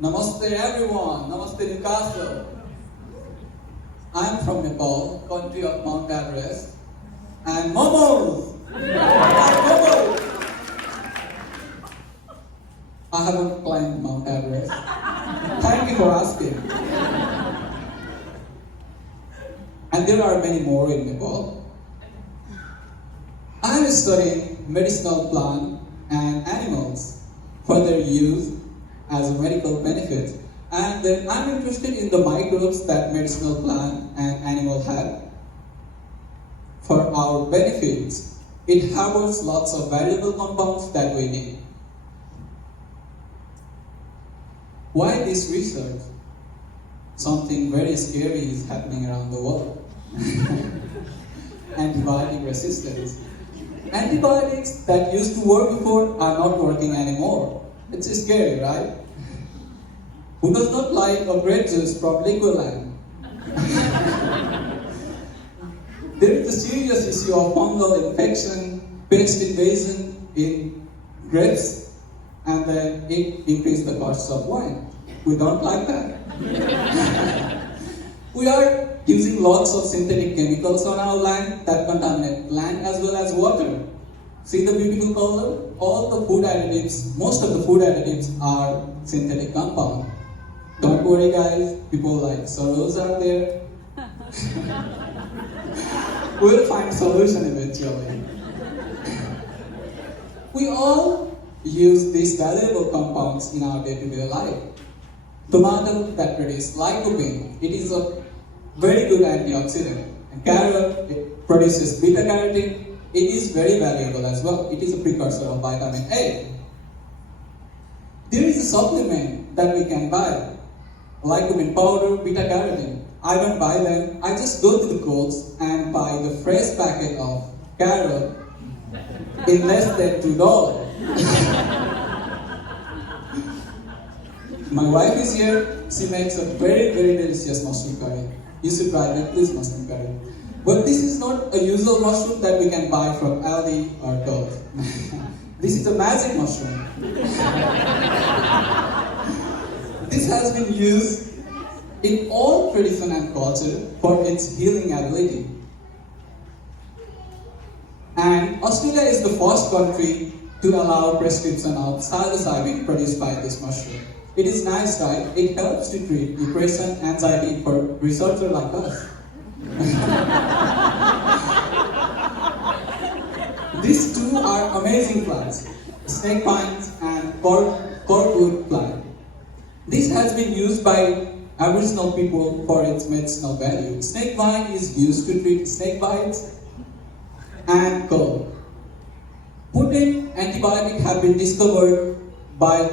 Namaste everyone, Namaste Newcastle. I am from Nepal, country of Mount Everest, and momos! Momos! I haven't climbed Mount Everest. Thank you for asking. And there are many more in Nepal. I am studying medicinal plant and animals for their use as a medical benefit. And then I'm interested in the microbes that medicinal plant and animal have for our benefits. It harbors lots of valuable compounds that we need. Why this research? Something very scary is happening around the world. Antibiotic resistance. Antibiotics that used to work before are not working anymore. It's scary, right? Who does not like a grape juice from Liquorland? There is a serious issue of fungal infection, pest invasion in grapes, and then it increased the costs of wine. We don't like that. We are using lots of synthetic chemicals on our land that contaminate land as well as water. See the beautiful color? All the food additives, most of the food additives are synthetic compound. Don't worry guys, people like Saroj are there. We'll find solution eventually. We all use these valuable compounds in our day-to-day life. Tomato that produces lycopene, it is a very good antioxidant. And carrot, it produces beta-carotene, it is very valuable as well. It is a precursor of vitamin A. There is a supplement that we can buy, lycopene powder, beta-carotene. I don't buy them, I just go to the Coles and buy the fresh packet of carrot in less than $2. My wife is here, she makes a very, very delicious mushroom curry. You should try it, this mushroom curry. But this is not a usual mushroom that we can buy from Aldi or Coles. This is a magic mushroom. This has been used in all tradition and culture for its healing ability. And Australia is the first country to allow prescription of psilocybin produced by this mushroom. It is nice, right? It helps to treat depression, anxiety for researchers like us. These two are amazing plants, snake pines and corkwood plant. This has been used by Aboriginal people for its medicinal value. Snake pine is used to treat snake bites and cold. Potent antibiotics have been discovered by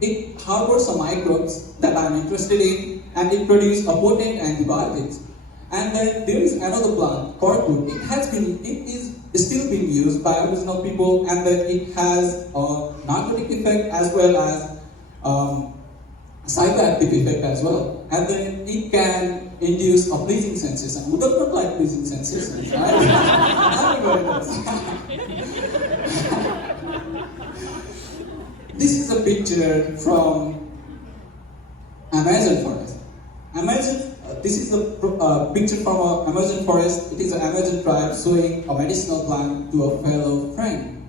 it harbors some microbes that I'm interested in, and it produces a potent antibiotics. And then there is another plant, corkwood. It is still being used by Aboriginal people, and then it has a narcotic effect as well as psychoactive effect as well. And then it can induce a pleasing sensation. Who does not like pleasing sensations, right? Everybody does. This is a picture from Amazon forest. This is a picture from an Amazon forest. It is an Amazon tribe showing a medicinal plant to a fellow friend.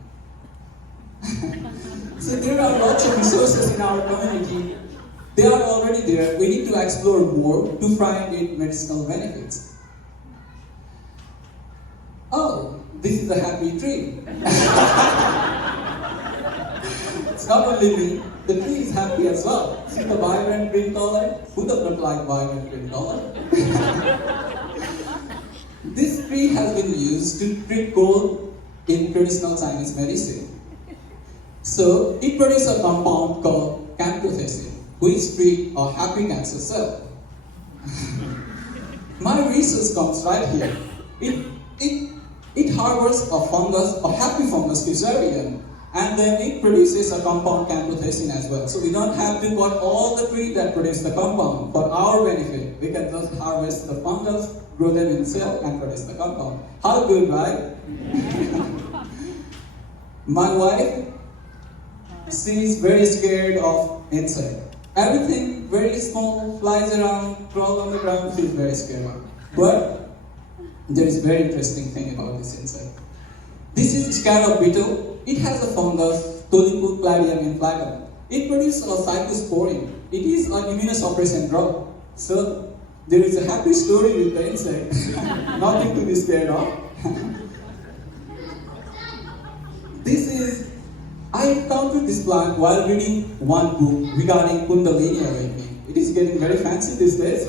So there are lots of resources in our community. They are already there. We need to explore more to find its medicinal benefits. Oh, this is a happy tree. It's not only me, the tree is happy as well. See the vibrant green color? Who does not like vibrant green color? This tree has been used to treat cold in traditional Chinese medicine. So, it produces a compound called camptothecin, which treats a happy cancer cell. My research comes right here. It harbors a fungus, a happy fungus, Fusarium, and then it produces a compound camptothecin as well. So we don't have to cut all the trees that produce the compound for our benefit. We can just harvest the fungus, grow them in cell, and produce the compound. How good, right? My wife she's very scared of insect. Everything very small flies around, crawl on the ground, she's very scared of. But there is a very interesting thing about this insect. This is scarab beetle. It has a fungus, Tolipocladium inflatum. It produces a cyclosporin. It is an immunosuppressant drug. So there is a happy story with the insect. Nothing to be scared of. I encountered this plant while reading one book regarding Kundalini awakening. It is getting very fancy these days.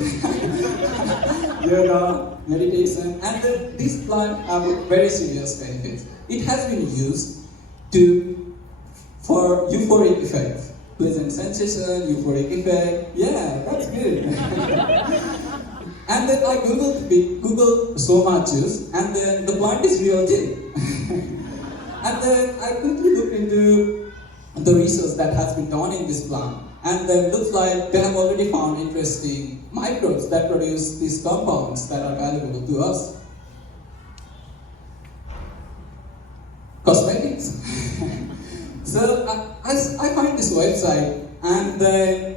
Yoga, meditation, and this plant have very serious benefits. It has been used for euphoric effects. Pleasant sensation, euphoric effect. Yeah, that's good. And then I googled soma juice, and then the plant is real thing. And then I quickly looked into the research that has been done in this plant, and then looks like they have already found interesting microbes that produce these compounds that are valuable to us. Cosmetics. So I find this website, and then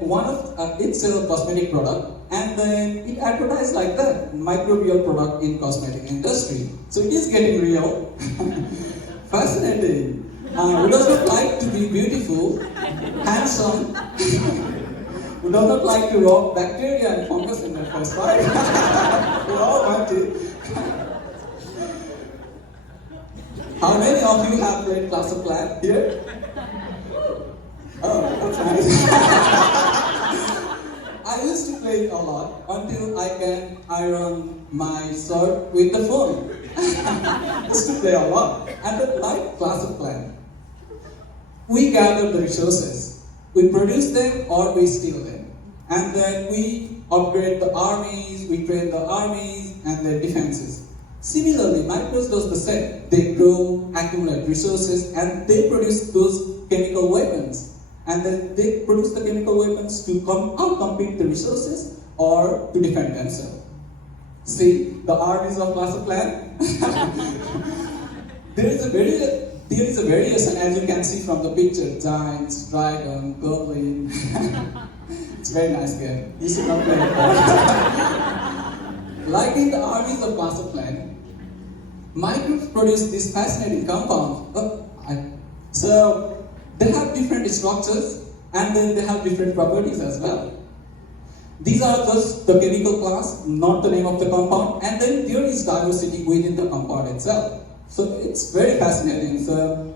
it sells a cosmetic product, and then it advertised like that, microbial product in cosmetic industry. So it is getting real. Fascinating. Who does not like to be beautiful, handsome? Who does not like to rock bacteria and fungus in their first life? We all want to. How many of you have played Clash of Clans here? Oh, that's nice. I used to play it a lot until I can iron my sword with the phone. Used to play a lot. And then like Clash of Clans, we gather the resources. We produce them or we steal them. And then we upgrade the armies, we train the armies and their defenses. Similarly, microbes does the same. They grow, accumulate resources, and they produce those chemical weapons. And then they produce the chemical weapons to outcompete the resources or to defend themselves. See the armies of Clash of Clans? There is a variation, as you can see from the picture: giants, dragon, goblin. It's a very nice game. You should not play it. Like in the armies of Clash of Clans, microbes produce these fascinating compounds. So they have different structures, and then they have different properties as well. These are just the chemical class, not the name of the compound, and then there is diversity within the compound itself. So it's very fascinating. So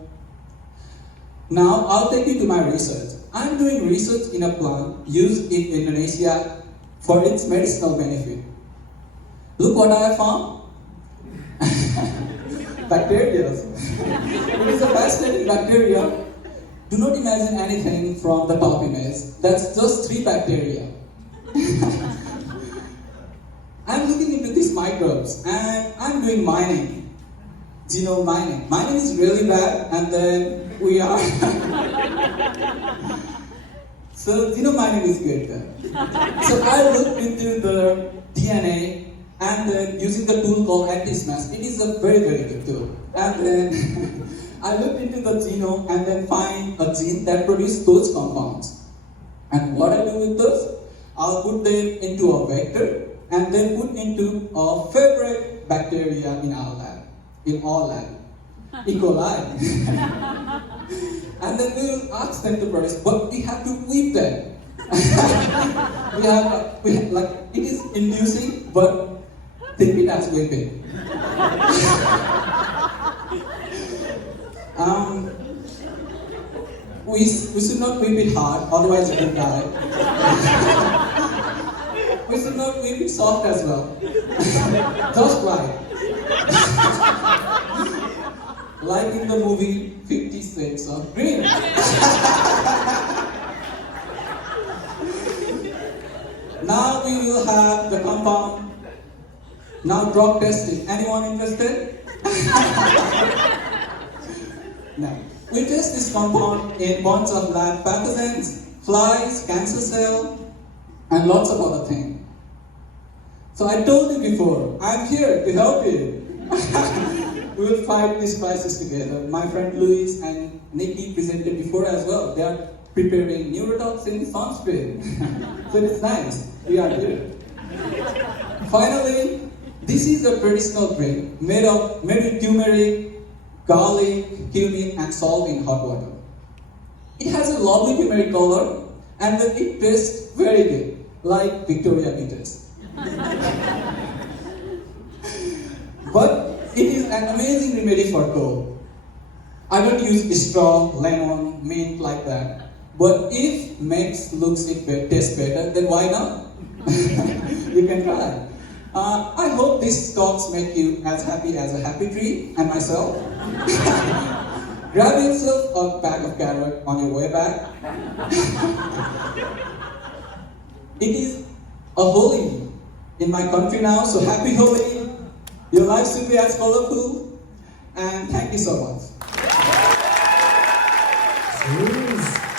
now I'll take you to my research. I'm doing research in a plant used in Indonesia for its medicinal benefit. Look what I found. Bacteria. It is a fascinating bacteria. Do not imagine anything from the top image. That's just 3 bacteria. I'm looking into these microbes and I'm doing mining. Genome mining. Mining is really bad, and then we are. So genome mining is good then. So I looked into the DNA, and then using the tool called anti-smash. It is a very, very good tool. And then I looked into the genome and then find a gene that produces those compounds. And what I do with those? I'll put them into a vector and then put into a favorite bacteria in our lab, in all lab, E. coli. And then we will ask them to produce, but we have to whip them. we have like, it is inducing, but think it as whipping. We should not whip it hard, otherwise it will die. We should not whip it soft as well. Just right. Like in the movie 50 Shades of Green. Now we will have the compound. Now drug testing. Anyone interested? No. We test this compound in bunch of lab pathogens, flies, cancer cell, and lots of other things. So I told you before, I'm here to help you. We will fight this crisis together. My friend Luis and Nikki presented before as well. They are preparing neurotoxin sunscreen. So it's nice. We are here. Finally, this is a traditional drink made with turmeric, garlic, cumin, and salt in hot water. It has a lovely turmeric color, and it tastes very good, like Victoria Peters. But it is an amazing remedy for cold. I don't use straw, lemon, mint like that. But if makes tastes better, then why not? You can try. I hope these talks make you as happy as a happy tree and myself. Grab yourself a bag of carrot on your way back. It is a Holi in my country now, so happy Holi. Your lives will be as colorful, and thank you so much. Cheers.